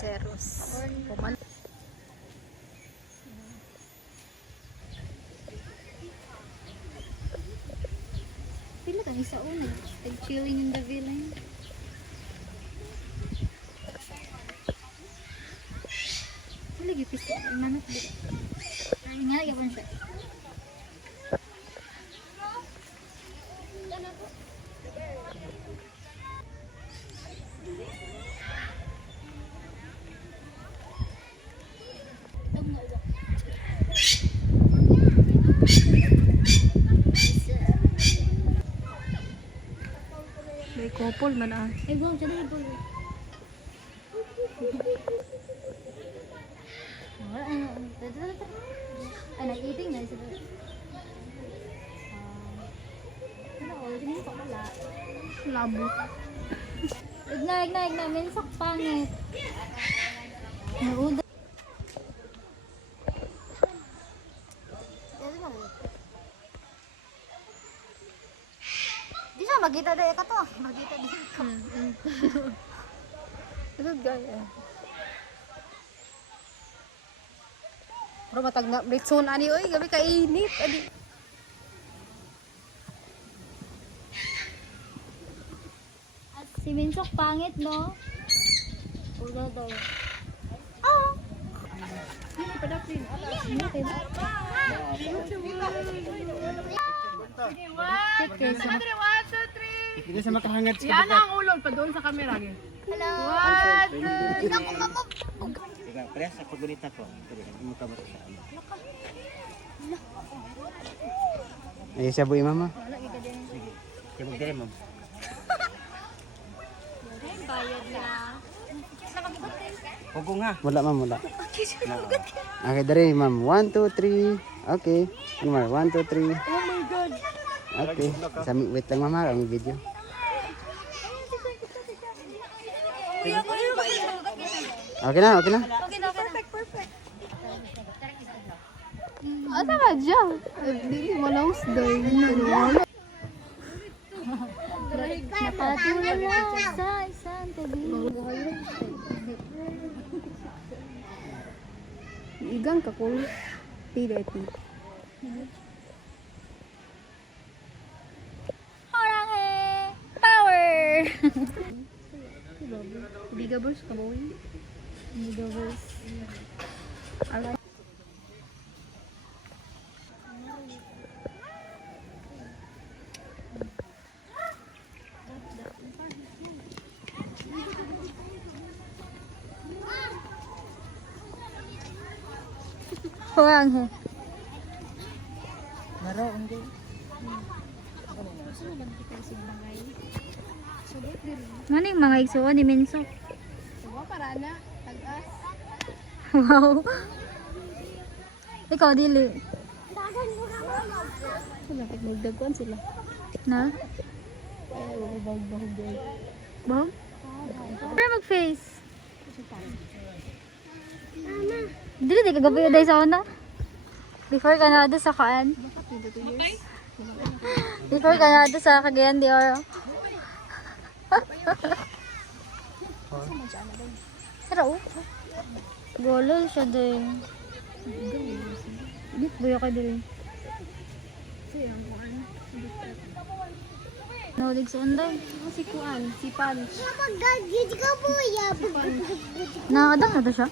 Ceros. Pila ka isa una. Like chilling in the villa. Pila gipis manok di. Ay nga gyapon siya. May couple man ah. Eh, wow, dyan na yung ay, nag-eating na sila. Ano, hindi ko wala. Labo. Igna, minsak pangit. Nauda. Di siya, magkita din ka to. Magkita din ka. Ano gaya? Pero matag na Britson ani oy, gabi ka init adi. At si Minsok pangit, no? Ulo daw. Hindi pa dapat. Hindi sa makahangad sa Yan ang ulong pa doon sa camera gyud. Hello. What? Ako mamo. Ikaw, parehas sa pagunita ko. Hindi ka mo sa ano. Ay, sa buhay mama. Wala kita din. Sige. Kaya magdire mo. Bayad na. Hugo nga. Wala ma'am, wala. Okay, dari ma'am. 1, 2, 3. Okay. Ano ma'am? 1, 2, 3. Oh my god. Okay. Wait lang mama, ang video. Okay na, okay na. Perfect. Asa ka dyan? Dili mo na usday. Napatulan lang sa isang tabi. Igang ka kung tideti. Horange! Power! Bigabers ka ba? Bigabers. Horange. Maro, hindi. Ano yung mga igsuwa ni Minsok? Suwa para na. Tag-as. Wow. Ikaw, dili. Bakit magdagkuan sila? Na? Bahog-bahog. Bahog? Pero mag-face. Dili, di kagabi yung sa una. Before ka na doon sa kaan. Before ka na doon sa Cagayan de Oro. Pero, golol siya din. Bit, buya ka din. Naulig sa unday. Si Kuan, si Punch. Nakakadang na ba siya?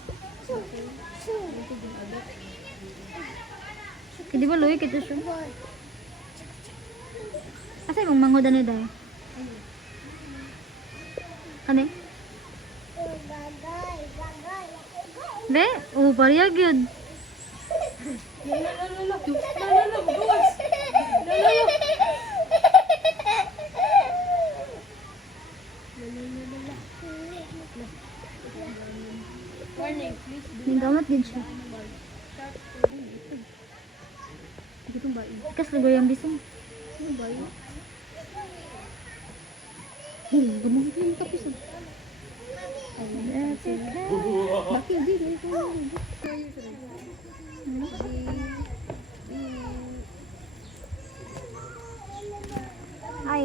Hindi ba luwi kita siya? Asa yung mangoda ni Day? Ano eh? Be, pariyag yun. Ninggamat din siya. Kas lagoy ang bisong. Gumamit yung kapisan. Bakit di? Ay.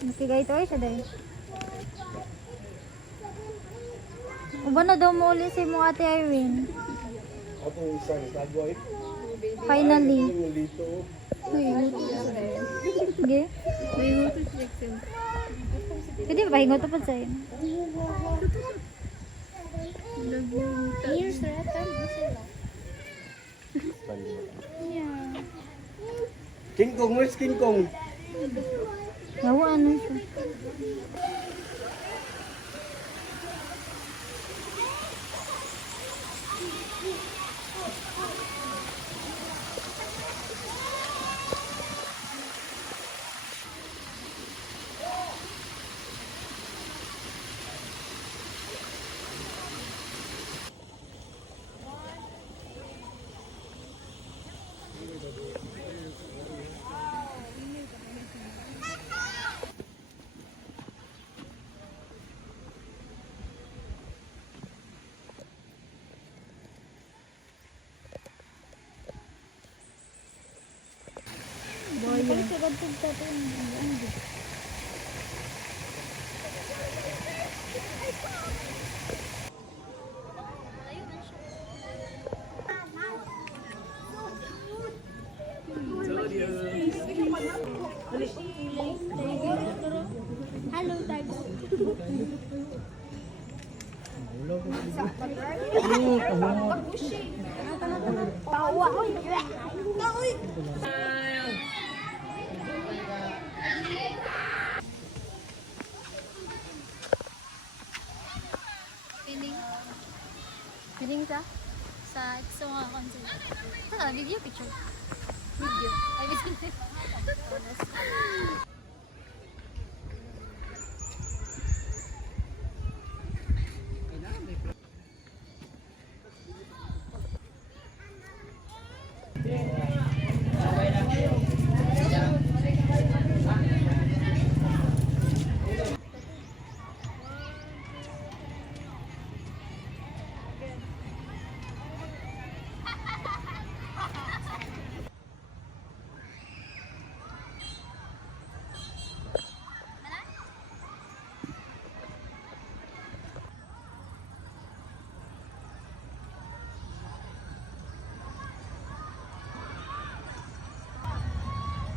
Nakigay ito ay siya dahil. Uban na daw mo ulit si mo Ate Irene. Finally. Okay. Pwede ba pahingot pa sa'yo? Yeah. King Kong, where's King Kong? Yawa ano siya? Piling sa? Sa EXO nga concert. Ano, video picture? Video. Ay, video.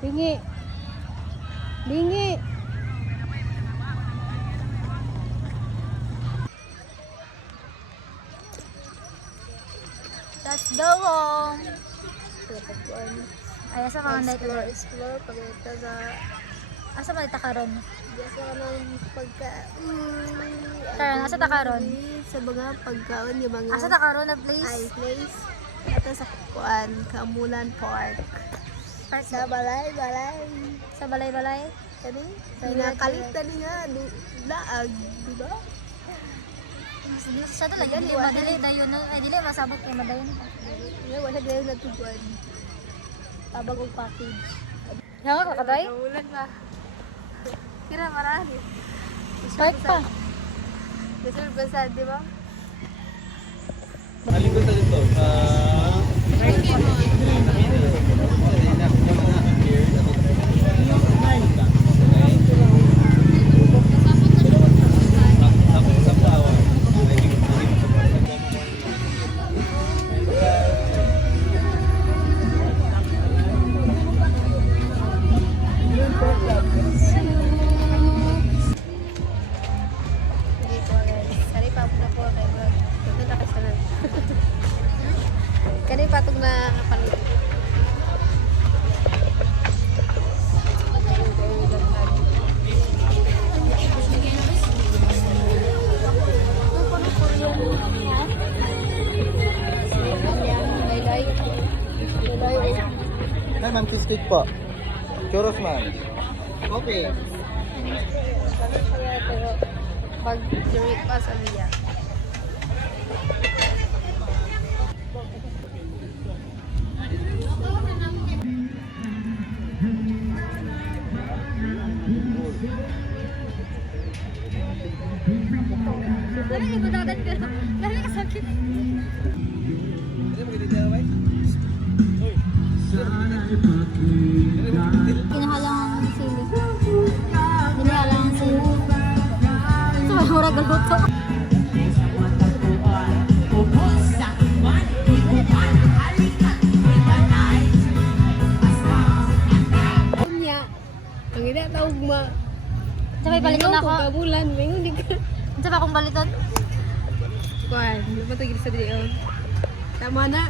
Bingi. Bingi. Let's go home! Ay, asa mga night Explore pagkita sa asa mga takaron? Diyan ka ng pagka Karon, asa takaron? sa mga pagkaon yung mga Asa takaron na place? ay place ito sa kuan Kamulan Park Park sa balay sa balay-balay? kani Sa pinakalit na nga laag di ba Sa talaga, dili madali dayon na. Ay, dili masabot kay madayon. nga wala dayon na tuguan tabag og package Yang ka kaday? ulan ba kira marami Park pa. reserve ba sa di ba Malikot na dito. Kani pa po na po kay bro. Ito na kasi na. Kani patog na palit. Ay, ma'am, cheesecake po. Churros, ma'am. Okay. Pag jury pa sa niya. Dali ko dagat ko. Dali ka sakit. Kinahalang ang sili. Kinahalang ang sili. So, mura galuto. palitan ako. Kabulan, mingon di ka. Unsa ba akong baliton? Kuan, lupa tagil sa diri oh. Tama na.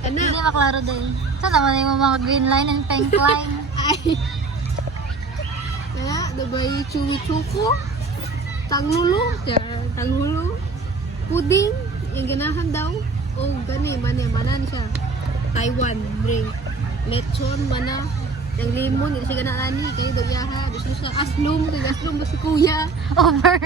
Hindi Ana. maklaro din. Saan naman yung mga green line and pink line? Ay. Kaya, dabay chewy choco. Tanglulo. Tanglulo. Pudding. Yung ganahan daw. O, gani. Manan siya. Taiwan drink. Lechon, mana. Yung lemon. Hindi siya ganaan ni. Kaya do yaha. Gusto siya aslum. Kaya aslum ba si kuya. Over.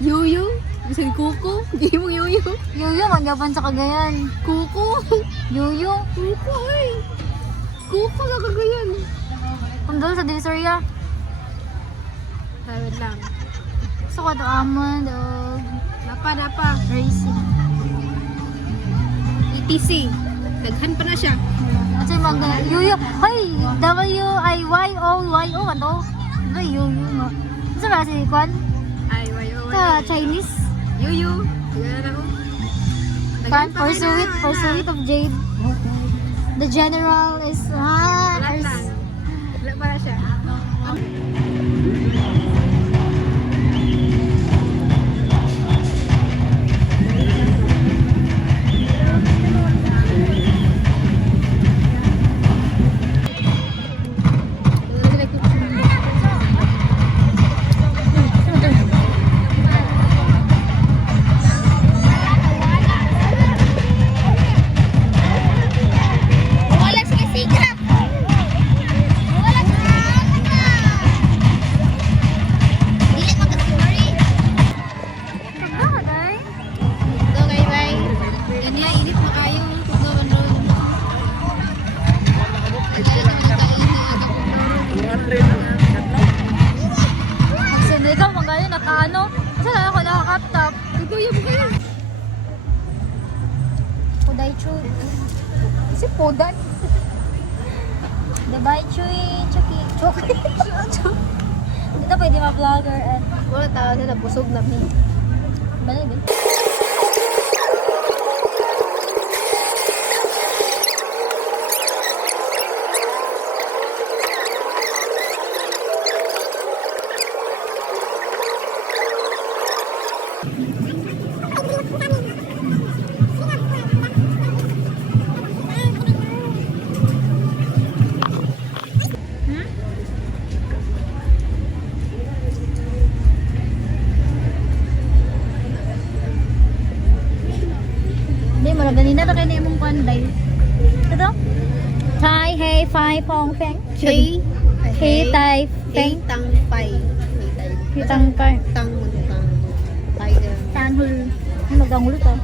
Yuyu. Gusto ni kuko. Hindi mo yuyu. Yuyo, magyaban sa Cagayan. Kuko. Yuyo. Kuko ay. Kuko na kagayan. Kung sa Divisoria. Tawad lang. Gusto ko ito almond o Napa. raisin. ETC. Daghan pa na siya. Kasi mag yuyo. Hoy! W-I-Y-O-Y-O. Ano? Ano yuyo mo? Gusto ba si Kwan? Ay, wayo. Sa Chinese? Yuyu. Tignan ako. Kwan? Pursuit of Jade. The general is... Wala lang. Wala pa na siya. Ito kay bay. Ganyan, init na kayo. Tugnaw man ron. Kasi ikaw magaling nakaano. Kasi lang ako nakakaptop. Tutuyo mo kayo. Puday Chuy. Si Podan. Dabay Chuy. Chuki. Chuki. Dito pwede ma-vlogger at Wala tao sila. Busog na mi. balik din. Hindi mo lang ganina na kayo na imong panday. Ito? Thai, hey, fai, pong, peng. Hey. Hey, Thai, Hey, peng. tang pay. Hitang pa. Tang mo tang. Tiger. Tanhul. Magangulo to.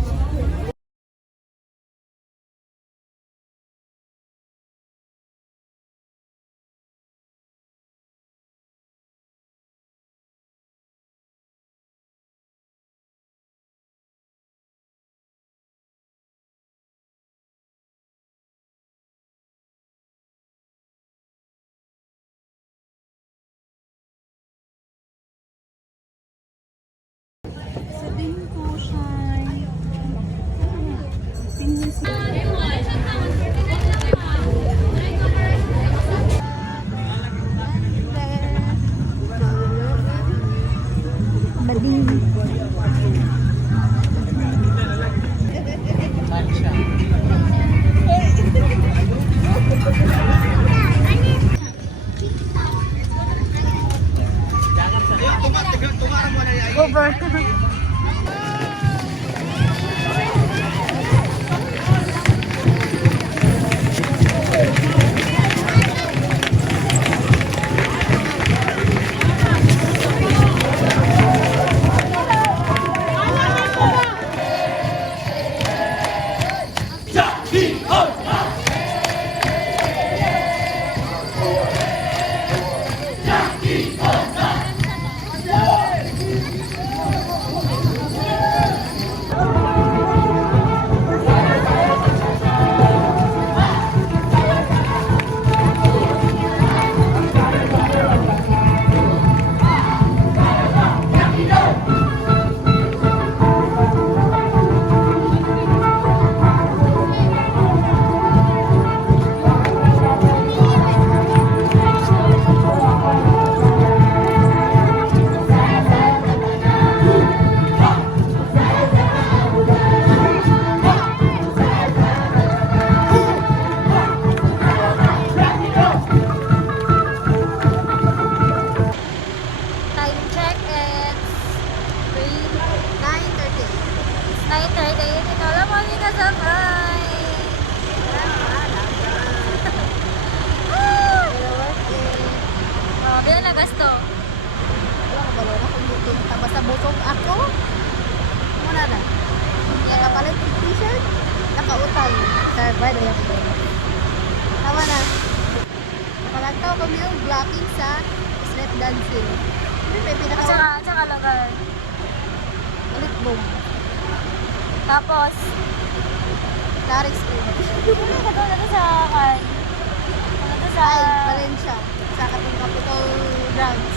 Sabihin ko siya. Bayad na ako. Tama na. Nakalantaw kami yung blocking sa step dancing. May pinaka Tsaka lang ka. ulit boom. Tapos, Larry's boom. ano to sa kan? Ano to sa... Ay, Valencia. Sa Katong Capitol Grounds.